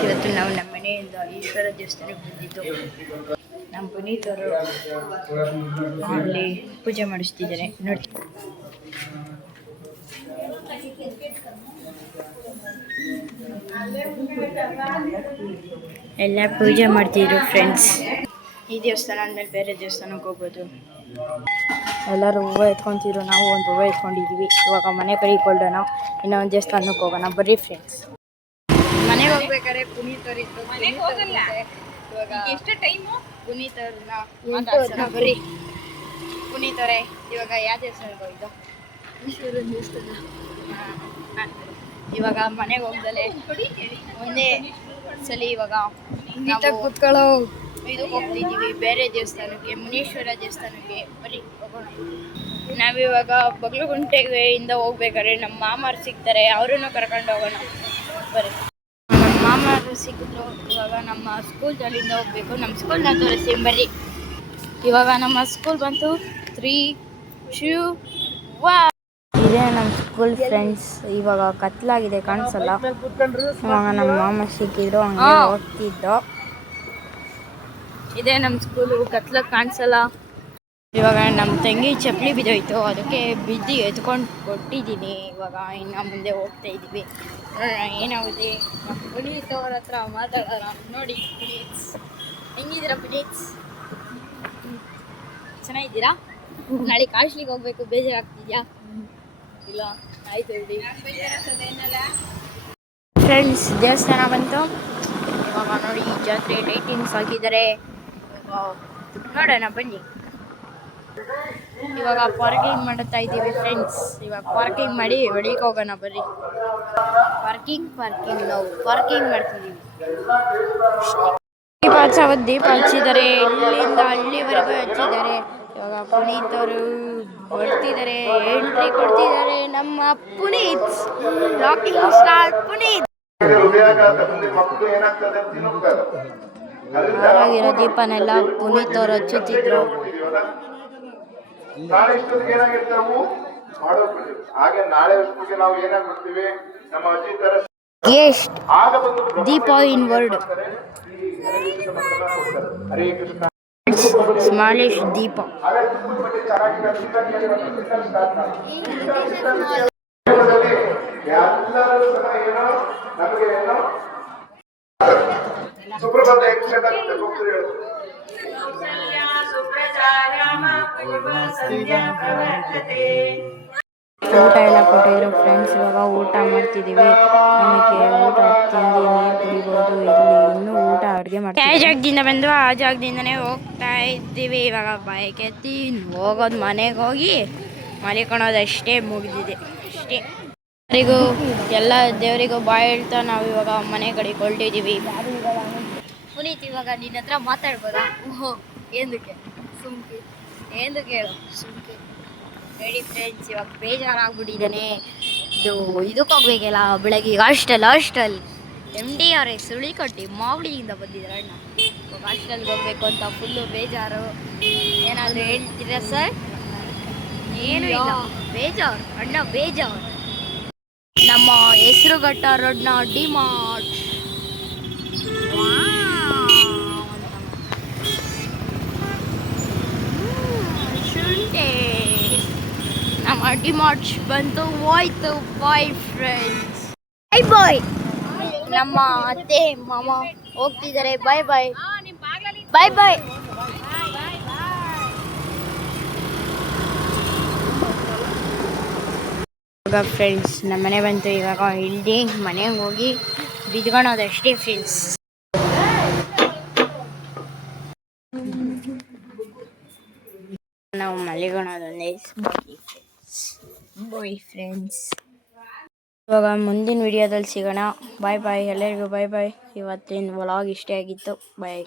ಇವತ್ತು ನಾವು ನಮ್ಮ ಮನೆಯಿಂದ ಈಶ್ವರ ದೇವಸ್ಥಾನಕ್ಕೆ ಬಂದಿದ್ದು. ನಮ್ಮ ಪುನೀತ್ ಅವರು ಅಲ್ಲಿ ಪೂಜೆ ಮಾಡಿಸ್ತಿದ್ದಾರೆ. ನೋಡಿ. ಎಲ್ಲ ಪೂಜೆ ಮಾಡ್ತಿದ್ರು ಫ್ರೆಂಡ್ಸ್ ಈ ದೇವಸ್ಥಾನ ಅಂದಮೇಲೆ ಬೇರೆ ದೇವಸ್ಥಾನಕ್ಕೆ ಹೋಗ್ಬೋದು. ಎಲ್ಲರೂ ಹೂವು ಎತ್ಕೊಂತಿದ್ರು. ನಾವು ಒಂದು ಹೂವು ಎತ್ಕೊಂಡಿದ್ದೀವಿ ಇವಾಗ ಮನೆ ಕಳಿಕೊಳ್ಳೋಣ ಇನ್ನೊಂದು ದೇವಸ್ಥಾನಕ್ಕೆ ಹೋಗೋಣ. ಬರ್ರಿ ಫ್ರೆಂಡ್ಸ್ ಮನೆಗೆ ಹೋಗ್ಬೇಕಾದ್ರೆ ಪುನೀತ್ ಅವರಿದ್ರು ಮನೆಗೆ ಹೋಗಲ್ಲ. ಇವಾಗ ಎಷ್ಟು ಟೈಮು ಪುನೀತ್ ಅವ್ರನ್ನ ಮಾತಾಡ್ಸೋಣ. ಬರ್ರಿ ಪುನೀತ್ ಅವರೇ ಇವಾಗ ಯಾವ ದೇವಸ್ಥಾನಕ್ಕೆ ಹೋಗಿದ್ದು? ಹಾ, ಹಾ. ಇವಾಗ ಮನೆಗೆ ಹೋಗ್ದಲೆ ಒಂದೇ ಸಲ ಇವಾಗ ಕೂತ್ಕೊಳ್ಳೋ. ಇದು ಹೋಗ್ತಿದ್ದೀವಿ ಬೇರೆ ದೇವಸ್ಥಾನಕ್ಕೆ ಮುನೀಶ್ವರ ದೇವಸ್ಥಾನಕ್ಕೆ. ಬರಿ ಹೋಗೋಣ. ನಾವಿವಾಗ ಬಗ್ಲುಗುಂಟೆಯಿಂದ ಹೋಗ್ಬೇಕಾದ್ರೆ ನಮ್ಮ ಮಾಮಾರು ಸಿಗ್ತಾರೆ ಅವರನ್ನು ಕರ್ಕೊಂಡು ಹೋಗೋಣ. ಬರೀ ಸಿಕ್ಕಿದ್ರು ಇವಾಗ ನಮ್ಮ ಸ್ಕೂಲ್ ಜೊಲಿಂದ ಹೋಗ್ಬೇಕು. ನಮ್ಮ ಸ್ಕೂಲ್ನ ತೋರಿಸಿ ಬರ್ರಿ. ಇವಾಗ ನಮ್ಮ ಸ್ಕೂಲ್ ಬಂತು. ತ್ರೀ ಶೂ ವಾ ಇದೇ ನಮ್ಮ ಸ್ಕೂಲ್ ಫ್ರೆಂಡ್ಸ್ ಇವಾಗ ಕತ್ಲಾಗಿದೆ ಕಾಣಿಸಲ್ಲ. ಇವಾಗ ನಮ್ಮ ಮಾಮ ಸಿಕ್ಕಿದ್ರು ಹಂಗೆ ಹೋಗ್ತಿದ್ದೋ. ಇದೇ ನಮ್ಮ ಸ್ಕೂಲು ಕತ್ಲಾಗ ಕಾಣಿಸಲ್ಲ. ಇವಾಗ ನಮ್ಮ ತಂಗಿ ಚಪ್ಪಲಿ ಬಿದ್ದೋಯ್ತು. ಅದಕ್ಕೆ ಬಿದ್ದು ಎತ್ಕೊಂಡು ಕೊಟ್ಟಿದ್ದೀನಿ. ಇವಾಗ ಇನ್ನು ಮುಂದೆ ಹೋಗ್ತಾ ಇದ್ದೀವಿ. ಏನಾಗುತ್ತೆ? ಪುನೀತ್ ಅವ್ರ ಹತ್ರ ಮಾತಾಡೋಣ. ನೋಡಿ ಪ್ಲೀಸ್ ಹೆಂಗಿದ್ದೀರಾ ಪ್ಲೀಸ್ ಚೆನ್ನಾಗಿದ್ದೀರಾ? ನಾಳೆ ಕಾಶ್ಲಿಗೆ ಹೋಗ್ಬೇಕು. ಬೇಜಾರಾಗ್ತಿದ್ಯಾ? ಇಲ್ಲ, ಆಯ್ತು ಬಿಡಿ. ಫ್ರೆಂಡ್ಸ್ ದೇವಸ್ಥಾನ ಬಂತು. ಇವಾಗ ನೋಡಿ ಜಾತ್ರೆ ಲೈಟಿಂಗ್ಸ್ ಹಾಕಿದ್ದಾರೆ ನೋಡೋಣ, ಬನ್ನಿ. ಇವಾಗ ಪಾರ್ಕಿಂಗ್ ಮಾಡುತ್ತಾ ಇದ್ದೀವಿ ಫ್ರೆಂಡ್ಸ್ ಇವಾಗ ಪಾರ್ಕಿಂಗ್ ಮಾಡಿ ಹೊಡಿಕ್ ಹೋಗೋಣ ಬರ್ರಿ ಪಾರ್ಕಿಂಗ್ ಪಾರ್ಕಿಂಗ್ ನಾವು ಪಾರ್ಕಿಂಗ್ ಮಾಡ್ತಿದ್ದೀವಿ ದೀಪ ಹಚ್ಚೋದು ದೀಪ ಹಚ್ಚಿದ್ದಾರೆ ಇಲ್ಲಿಂದ ಹಳ್ಳಿವರೆಗೂ ಹಚ್ಚಿದ್ದಾರೆ. ಇವಾಗ ಪುನೀತ್ ಅವರು ಬರ್ತಿದ್ದಾರೆ ಎಂಟ್ರಿ ಕೊಡ್ತಿದ್ದಾರೆ ನಮ್ಮ ಪುನೀತ್. Rocking star Puneeth. ಹಾರಾಗಿರೋ ದೀಪನೆಲ್ಲ ಪುನೀತ್ ಅವರು ಹಚ್ಚುತ್ತಿದ್ರು. ನಾಳೆ ಇಷ್ಟೊತ್ತಿಗೆ ಏನಾಗಿರ್ತಾವು ನಾವು? ಮಾಡೋದ್ಬಿಡಿ ಹಾಗೆ ನಾಳೆ ಇಷ್ಟೊತ್ತಿಗೆ ನಾವು ಏನಾಗ್ಬಿಡ್ತೀವಿ ನಮ್ಮ ಅಜ್ಜಿ ತರ ಗೆಸ್ಟ್ ಆಗ ಬಂದು ದೀಪ ಇನ್ ವರ್ಡ್ ಹರೇ ಕೃಷ್ಣ. ಸ್ಮಾಲಿಶ್ ದೀಪ. ಎಲ್ಲರೂ ಸಹ ಏನೋ ನಮಗೆ ಏನೋ ಸುಪ್ರಭಾತ ಯಕ್ಷಗಾನ ಊಟ ಎಲ್ಲ ಕೊಟ್ಟಿದ್ರು ಫ್ರೆಂಡ್ಸ್ ಇವಾಗ ಊಟ ಮಾಡ್ತಿದೀವಿ. ನಮಗೆ ಊಟ ತಿಂದು ನೀರು ಕುಡಿಬೋದು. ಇಲ್ಲಿ ಇನ್ನೂ ಊಟ ಅಡುಗೆ ಮಾಡ್ತೀವಿ ಜಾಗದಿಂದ ಬಂದು ಆ ಜಾಗದಿಂದನೇ ಹೋಗ್ತಾ ಇದ್ದೀವಿ. ಇವಾಗ ಬೈಕ್ ಎತ್ತಿ ಹೋಗೋದು ಮನೆಗೆ ಹೋಗಿ ಮಲಿಕೊಳೋದು ಅಷ್ಟೇ ಮುಗಿದಿದೆ. ಅಷ್ಟೇ. ಎಲ್ಲರಿಗೂ ಎಲ್ಲ ದೇವರಿಗೂ ಬಾಯ್ ಹೇಳ್ತಾ ನಾವು ಇವಾಗ ಮನೆ ಕಡೆ ಕೊಳ್ತಿದ್ದೀವಿ ಪುನೀತ್ ಇವಾಗ ನಿನ್ನ ಹತ್ರ ಮಾತಾಡ್ಬೋದಾ? ಓಹೋ ಏನಕ್ಕೆ ಸುಮ್ಕೆ. ಏನಕ್ಕೆ ಕೇಳು. ಸುಮ್ಕೆ ಹೇಳಿ ಫ್ರೆಂಡ್ಸ್ ಇವಾಗ ಬೇಜಾರಾಗ್ಬಿಟ್ಟಿದ್ದಾನೆ. ಇದು ಇದಕ್ಕೆ ಹೋಗ್ಬೇಕಲ್ಲ ಬೆಳಗ್ಗೆ hostel hostel M D R S ಸುಳಿಕೊಟ್ಟಿ ಮಾವಡಿಯಿಂದ ಬಂದಿದ್ದಾರೆ ಅಣ್ಣ. ಇವಾಗ ಹಾಸ್ಟೆಲ್ಗೆ ಹೋಗ್ಬೇಕು ಅಂತ ಫುಲ್ಲು ಬೇಜಾರು. ಏನಾದರೂ ಹೇಳ್ತೀರಾ ಸರ್ ಏನು ಇಲ್ಲ. ಬೇಜಾರು. ಅಣ್ಣ ಬೇಜಾರು. ನಮ್ಮ ಹೆಸರುಘಟ್ಟ ರೋಡ್ನ ಡಿಮಾರ್ಟ್. ಶುಂಠಿ ನಮ್ಮ ಮಾರ್ಚ್ ಬಂತು ಹೋಯ್ತು ಬಾಯ್ ಫ್ರೆಂಡ್ಸ್ ಬಾಯ್ ಬಾಯ್ ನಮ್ಮ ಅತ್ತೆ ಮಾಮ ಹೋಗ್ತಿದ್ದಾರೆ ಬಾಯ್ ಬಾಯ್ ಬಾಯ್ ಬಾಯ್ ಇವಾಗ ಫ್ರೆಂಡ್ಸ್ ನಮ್ಮ ಮನೆ ಬಂತು ಇವಾಗ ಇಲ್ಲಿ ಮನೆಗೆ ಹೋಗಿ ಬಿದ್ಕೊಳೋದಷ್ಟೇ ಫ್ರೆಂಡ್ಸ್ ನಾವು ಫ್ರೆಂಡ್ಸ್ ಬಾಯ್ ಫ್ರೆಂಡ್ಸ್ ಇವಾಗ ಮುಂದಿನ ವಿಡಿಯೋದಲ್ಲಿ ಸಿಗೋಣ. ಬಾಯ್ ಬಾಯ್ ಎಲ್ಲರಿಗೂ ಬಾಯ್ ಬಾಯ್ ಇವತ್ತಿನ ವ್ಲಾಗ್ ಇಷ್ಟೇ ಆಗಿತ್ತು. ಬಾಯ್